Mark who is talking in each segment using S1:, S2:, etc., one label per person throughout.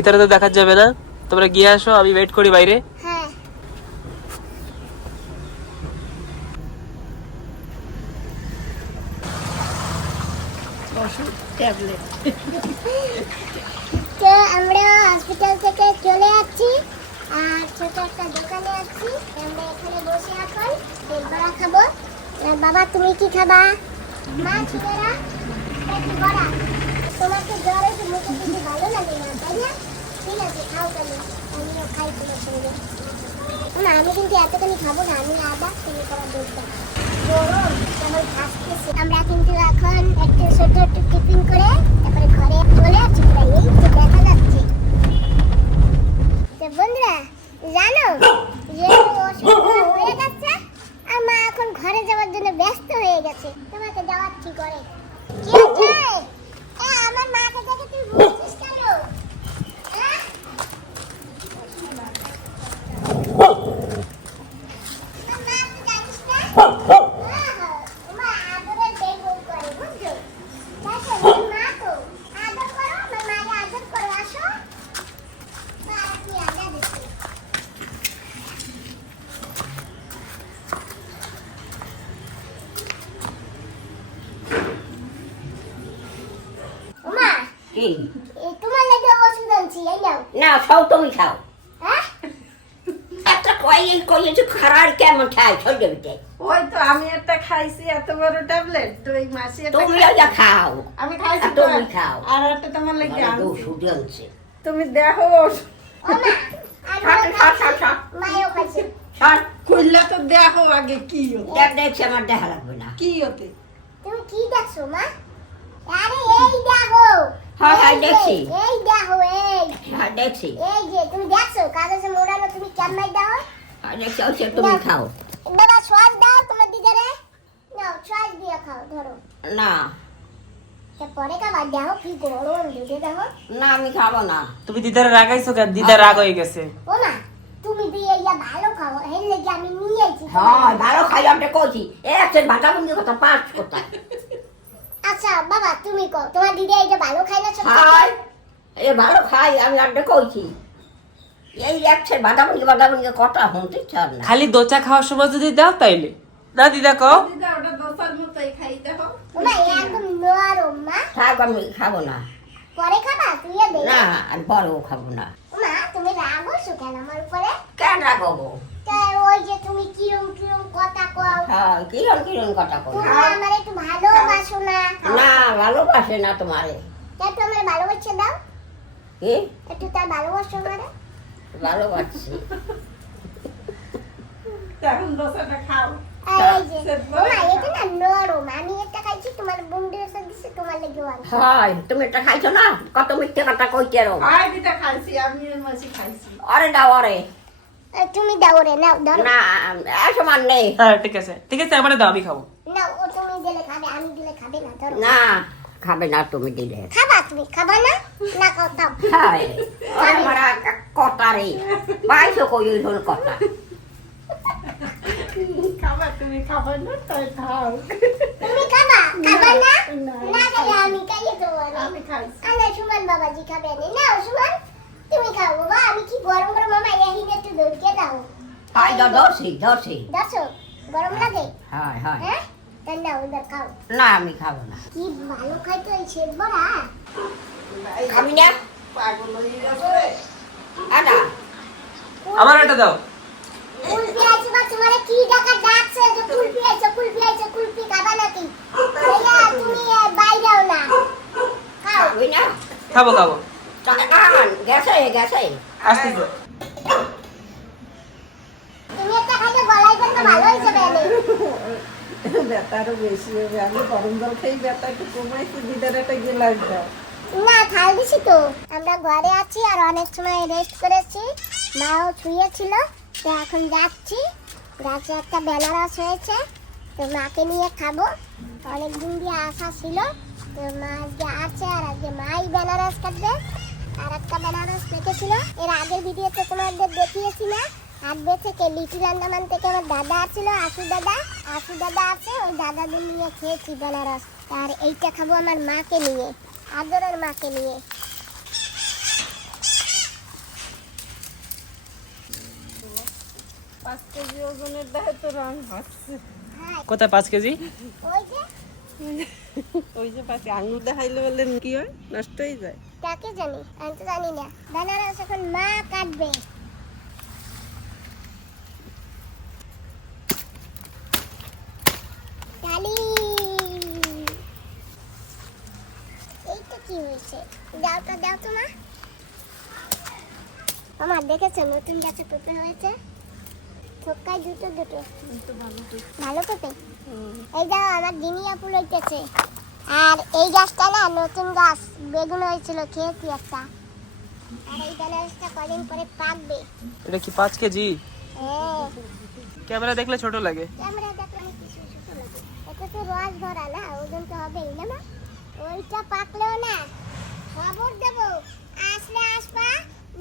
S1: ভিতরে তো দেখা যাবে না। তোমরা গিয়ে আসো আমি ওয়েট করি বাইরে।
S2: হ্যাঁ। আমরা হসপিটাল থেকে চলে যাচ্ছি আর ছোট একটা দোকানে আছি। আমরা এখানে বসে এখন তেল বড়া খাব। আর বাবা তুমি কি খাবা? মা ছেলেরা একটু বড়া ঠিক করা আমরা কিন্তু এখন একটু ছোট একটু টিফিন করে তারপরে ঘরে চলে যাচ্ছি প্রায় দেখা যাচ্ছে। বন্ধুরা, জানো ঘরে যাওয়ার জন্য ব্যস্ত হয়ে গেছে। তোমাকে যাওয়াচ্ছি ঘরে। কি হচ্ছে এ, আমার মাকে দেখে তুই বুঝছিস কেন হ্যাঁ? আমার মা তুই জানিস না? আহা, মা আদরের বেগুন করে, বুঝছ? দেখো, আমার মা তো। আদর করো, আমার মাকে আদর করো, আসো। মা কি তোমার লাগে ওষুধ আনছি, এই নাও।
S3: না সব তুমি খাও? একটা কই কইছে খারাপ কেমন খাই সহ্য বিতে
S4: ওই তো আমি একটা খাইছি এত বড় ট্যাবলেট। তো এই মাসি একটা
S3: তুমি
S4: খাই-
S3: খাও।
S4: আমি খাইছি তো।
S3: তুমি খাও।
S4: আর একটা তোমার লাগে
S3: মানে
S4: আনছি।
S3: ওষুধ আনছে।
S4: তুমি দেখো
S2: খাচ্ছে।
S4: তো দেখো আগে কি
S3: দেখ দেখছি আমার দেখা লাগবে না।
S4: কি হতে
S2: তুমি কি দেখছ মা? আরে এই দেখো।
S3: হ্যাঁ, হ্যাঁ, দেখছি।
S2: এই দেখো এই।
S3: হ্যাঁ দেখছি।
S2: এই যে তুমি দেখছ? কাগজে মোড়ানো তুমি কেমন দাও
S3: দেখছি ওই সে তুমি খাও।
S2: বাবা শ্বাস দাও তোমার দিদারে। নাও শ্বাস দিয়ে খাও ধরো।
S3: না।
S2: পরে খাবার দেখো কি গরম দুধে দেখো।
S3: না আমি খাব না।
S1: তুমি দিদারে রাগাইছো কেন? দিদা রাগ হয়ে গেছে।
S2: ও মা তুমি দিয়ে ইয়া ভালো খাও এই লেগে আমি নিয়ে আইছি।
S3: হ্যাঁ ভালো খাই আমি কইছি। এ ভাটা বন্ধু কথা পাঁচ কথা
S2: আচ্ছা বাবা তুমি কও তোমার দিদি এইটা ভালো খাই না সব
S3: এ ভালো খাই আমি আড্ডা কইছি। এই বন্ধু বাধা বন্ধু কথা শুনতে চান না।
S1: খালি দোচা খাওয়ার সময় যদি দাও তাইলে। দিদা
S4: দিদা ওটা দোসার মতোই খাই দেখো।
S3: থাক আমি খাব না।
S2: পরে খাবা? তুই দে
S3: না আমি বড়ও খাব না।
S2: মা তুমি রাগ হচ্ছো কেন আমার উপরে?
S3: কেন রাখব
S2: তা ওই যে তুমি কিরম কিরম কথা কও।
S3: হ্যাঁ কথা
S2: তুমি আমার একটু ভালোবাসো না।
S3: না ভালোবাসে না তোমারে।
S2: তা আমার ভালোবাসা দাও।
S3: কি?
S2: একটু তার ভালোবাসো আমারে।
S3: ভালোবাসছি
S4: এখন দোসাটা খাও।
S2: না
S3: তুমি এটা খাইছো না? কত মিথ্যে কথা কইতে রো
S4: আর দিদা খাইছি আমি এর মাসি খাইছি।
S3: অরে দাও অরে
S2: তুমি দাও রে নাও ধরো।
S3: না সমান নেই।
S1: হ্যাঁ ঠিক আছে। ঠিক আছে আমার দাও আমি খাব।
S2: ও তুমি দিলে খাবে আমি দিলে খাবে না ধরো।
S3: না খাবে না তুমি দিলে।
S2: খাবা তুমি খাবা না? না দাও
S3: হায় আমার কথা রে। পাইছো কই ধরনের কথা।
S4: খাবার তুমি খাবার না তাই খাও।
S2: তুমি খাবা? খাবা না?
S4: না,
S2: না আমি খাইয়ে দেবো
S4: আমি।
S2: আরে সুমন বাবাজি খাবে না। নাও সুমন তুমি খাও। বাবা আমি কি গরম গরম মামা এই একটু দুধ কে দাও
S3: হাই দাও দর্শি দর্শি
S2: দর্শক গরম লাগে?
S3: হায়। হায়? না আমি খাব না।
S2: কি ভালো খাইতো এই শেষ বড়া?
S3: খাবি না?
S4: পাগল গেছে।
S3: আটা
S1: আমার একটা দাও।
S2: কুলপি আইছে বা তোমারে কি টাকা ডাকছে? যে কুলপি আইছে কুলপি আইছে কুলপি খাবা নাকি? ভাইয়া তুমি বাইরেও না। খাও।
S3: খাবি না?
S1: খাব খাব।
S3: তাকে আন। গেছে গেছে।
S1: আসতেছে।
S2: তুমি একটা গলায় কিন্তু ভালো হয়েছে বেলে আমরা ঘরে আছি আর অনেক সময় রেস্ট করেছি। মাও শুয়েছিল, তো এখন যাচ্ছি। গাছে একটা বেনারস হয়েছে, তো মাকে নিয়ে খাব। অনেক দিন দিয়ে আসা ছিল, তো মা আজকে আছে আর আজকে মাই বেনারস কাটবে। আর একটা বেনারস পেকেছিল এর আগের ভিডিওতে তোমাদের দেখিয়েছি না। হাঁটবে থেকে লিটু আন্দামান থেকে আমার দাদা আছিল আশু দাদা। আশু দাদা আছে ওই দাদাদের নিয়ে খেয়েছি বেনারস। আর এইটা খাব আমার মাকে নিয়ে আদরের মাকে নিয়ে। হ্যাঁ।
S1: কোথায় পাঁচ কেজি?
S2: ওই যে।
S4: পাশে আঙুল দেখাইলে বললেন কি হয়? নষ্ট হয়ে যায়।
S2: তাকে জানি? আমি তো জানি না। বেনারস এখন মা কাটবে। কি হয়েছে? দাও তো দাও তো মা। আমার দেখেছ? নতুন গাছে পেঁপে হয়েছে। থোকায় দুটো দুটো। ভালো পেঁপে? এই দাও আমার দিনিয়া ফুল হইতেছে আর এই গাছটা না নতুন গাছ। বেগুন হয়েছিল খেয়েছি একটা। আর এই বেনারসটা কদিন পরে পাকবে।
S1: এটা কি পাঁচ কেজি?
S2: হ্যাঁ।
S1: ক্যামেরা দেখলে ছোট লাগে।
S2: ক্যামেরা দেখলে ছোট লাগে। এটা তো রস ধরা না ওজন তো হবেই না মা। ওইটা পাকলেও না। খবর দেবো। আসলে আসবা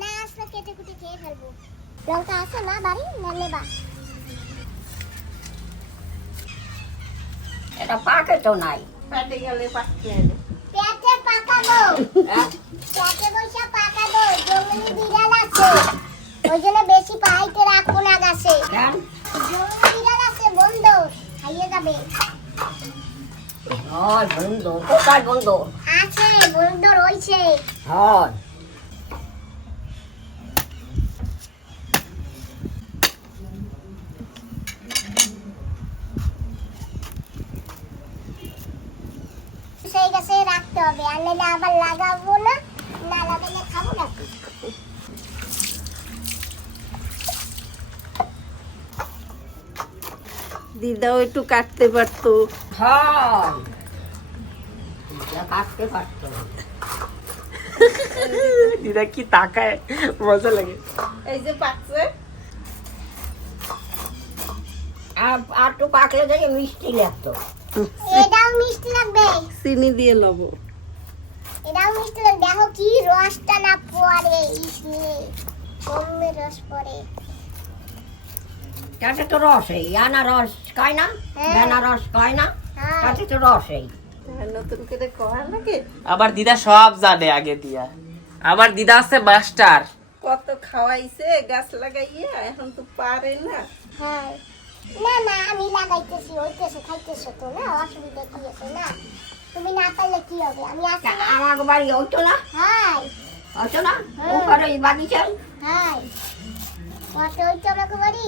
S2: না আসলে কেটে কুটে খেয়ে ফেলব। লঙ্কা আছে না বাড়ি না নেবা?
S3: এটা পাকে তো নাই।
S4: পেটে গেলে পাকতে
S2: পেটে পাকাবো।
S3: হ্যাঁ?
S2: পেটে বসে পাকাবো জঙ্গলি বিড়াল আছে। ওই জন্য বেশি পাইতে রাখব না গাছে। জঙ্গলি বিড়াল আছে বন্ধ। খাইয়ে যাবে।
S3: হয় বন্ধ। কোথায় বন্ধ?
S2: আছে বন্ধ রয়েছে।
S3: হয়।
S2: সেই গাছে রাখতে হবে আর নাহলে আবার লাগাবো না না লাগালে খাব না।
S4: দিদাও একটু কাটতে পারতো।
S3: হয়। কাটতে পারতো।
S1: দিদা কি তাকায়? মজা লাগে।
S4: এই যে পাকছে
S3: আর একটু পাকলে দেখে মিষ্টি লাগতো।
S2: এটাও মিষ্টি লাগবে।
S4: চিনি দিয়ে লবো।
S2: এটাও মিষ্টি লাগবে। দেখো কি রসটা না পড়ে ইসে কমে রস পড়ে।
S3: তাতে তো রস এই আনারস কয় না
S2: হ্যাঁ।
S3: বেনারস কয় না
S2: হ্যাঁ।
S3: তাতে তো রস এই।
S4: নতুন করে করা লাগে
S1: আবার দিদা সব জানে আগে দিয়া। আমার দিদা আছে মাস্টার।
S4: কত খাওয়াইছে গাছ লাগাইয়া এখন তো পারে না।
S2: হ্যাঁ। না না আমি লাগাইতেছি ওইতেছে খাইতেছো তো না? অসুবিধা কি আছে না? তুমি না পারলে কি হবে? আমি আছি না।
S3: আমার বাড়ি হইতো না?
S2: হাই
S3: হইতো না?
S2: হ্যাঁ।
S3: উপরে এই বাগিচায়
S2: হাই কত হইতো আমাকে বাড়ি?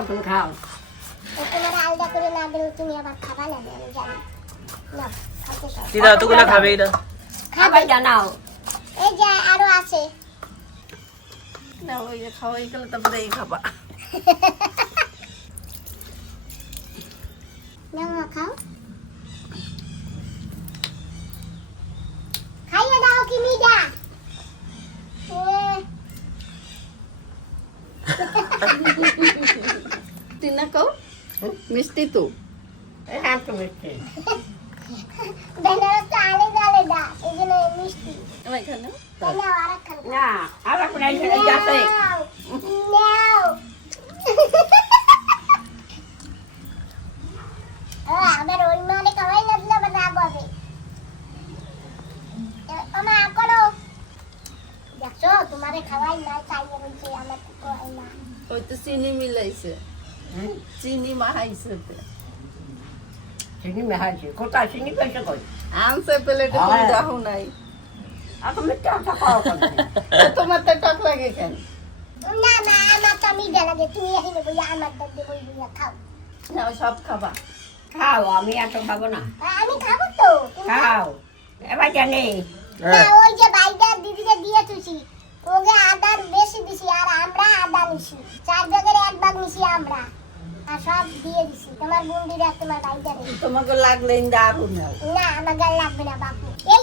S2: খাও
S3: তুমি খাও।
S2: ও তোমার আলাদা করে না দিলে তুমি আবার খাবা না? আমি জানি। না
S1: দিদা অতগুলো খাবেই না
S3: খাবাই জানাও।
S2: এই যে আরও আছে।
S4: না ওই যে খাওয়াই গেলে তারপরে এই খাবা।
S2: নাও খাও। খাইয়ে দাও কি মিডা
S4: টিনা কও মিষ্টি। তো।
S3: না?
S2: আবার ওই মানে খাওয়াই না দিলে আবার রাগ হবে এ, ও মা, করো। দেখছ তোমারে খাওয়াই না চাইয়ে বলছে আমার খাওয়াই না।
S4: ওই তো চিনি মিলাইছে? চিনি মাহাইছে তো
S3: চিনি মেহাইছে কোথায় চিনি পেয়েছে কই?
S4: আনছে প্লেটে তুমি
S3: হ্যাঁ।
S4: নাই।
S3: কথা
S4: তো তোমার তো টক লাগে কেন?
S2: না না আমার তো মিডা লাগে। তুমি এখানে বলি আমার দাদ দিয়ে খাও।
S4: না সব খাবা।
S3: খাও আমি এত খাব না।
S2: আমি খাব তো। তুমি খাও।
S3: খাও। এবার জানি
S2: না? ওই যে দিদিকে দিয়ে তুছি ওকে আদার বেশি দিছি আর আমরা আদা নিছি। চার ভাগের এক ভাগ নিছি আমরা। সব দিয়ে দিছি। তোমার বন্দিরা তোমার ভাইটারে
S4: তোমাকে লাগলে
S2: না আমার গাল লাগবে না বাপু। এই